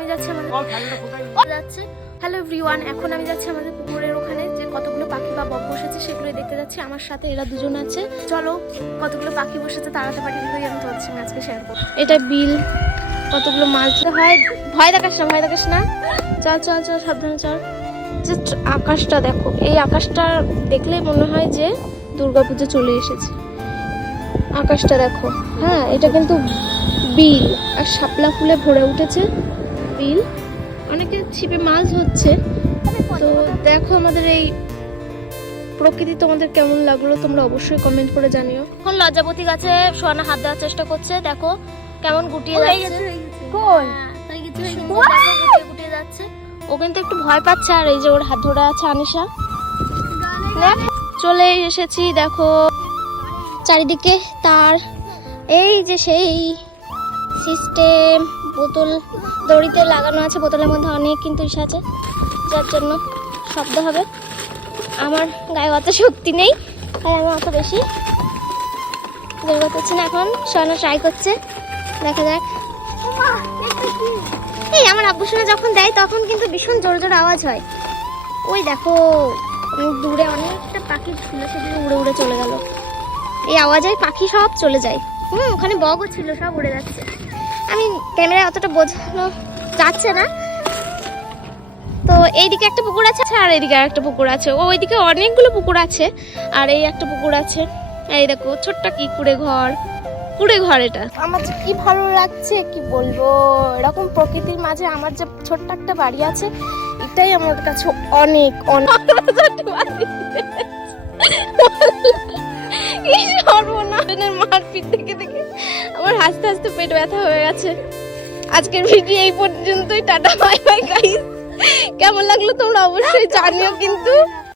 আমি যাচ্ছি আমাদের যাচ্ছে। হ্যালো এভরিওয়ান, এখন আমি যাচ্ছি আমাদের পুকুরের ওখানে যে কতগুলো পাখি বা বক বসেছে সেগুলোই দেখতে যাচ্ছি। আমার সাথে এরা দুজন আছে। চলো কতগুলো পাখি বসেছে তাড়াতে পারি আমি তোমাদের সঙ্গে আজকে শেয়ার করবো। এটা বিল, কতগুলো মাছ হয়। ভয় দেখাস না, ভয় দেখাস না। চল চল চল, সাবধানে চল। জাস্ট আকাশটা দেখো, এই আকাশটা দেখলেই মনে হয় যে দুর্গাপুজো চলে এসেছে। আকাশটা দেখো। হ্যাঁ, এটা কিন্তু বিল আর শাপলা ফুলে ভরে উঠেছে বিল। অনেকে ছিপে মাছ হচ্ছে। তো দেখো আমাদের এই প্রকৃতি তোমাদের কেমন লাগলো তোমরা অবশ্যই কমেন্ট করে জানিও। এখন লজ্জাবতী গাছে সোয়ানা হাত দেওয়ার চেষ্টা করছে, দেখো কেমন গুটিয়ে যাচ্ছে। গুটিয়ে যাচ্ছে। ও কিন্তু একটু ভয় পাচ্ছে, আর এই যে ওর হাত ধরে আছে আনিশা। চলে এসেছি, দেখো চারিদিকে তার। এই যে সেই সিস্টেম, বোতল দড়িতে লাগানো আছে, বোতলের মধ্যে অনেক কিন্তু ইস আছে, যার জন্য শব্দ হবে। আমার গায়ে অত শক্তি নেই, তাই আমি অত বেশি জোর করতেছি না। এখন সোনা ট্রাই করছে, দেখা যাক। এই আমার আব্বু সোনা যখন দেয় তখন কিন্তু ভীষণ জোর জোর আওয়াজ হয়। ওই দেখো দূরে অনেকটা পাখি ছিল, সেদিকে উড়ে উড়ে চলে গেল। এই আওয়াজে পাখি সব চলে যায়। ওখানে বগও ছিল, সব উড়ে যাচ্ছে। আমি ক্যামেরায় অতটা বোঝানো যাচ্ছে না। তো এইদিকে একটা পুকুর আছে আর এইদিকে আর একটা পুকুর আছে। ওইদিকে অনেকগুলো পুকুর আছে আর এই একটা পুকুর আছে। এই দেখো ছোট্ট কি কুড়ে ঘর, কুড়ে ঘর। এটা আমার যে কি ভালো লাগছে কি বলবো। এরকম প্রকৃতির মাঝে আমার যে ছোট্ট একটা বাড়ি আছে, এটাই আমার কাছে অনেক অনেক। মারপিট দেখে দেখে আমার হাসতে হাসতে পেট ব্যথা হয়ে গেছে। আজকের ভিডিও এই পর্যন্তই। Tata bye bye guys. কেমন লাগলো তোমরা অবশ্যই জানিও কিন্তু।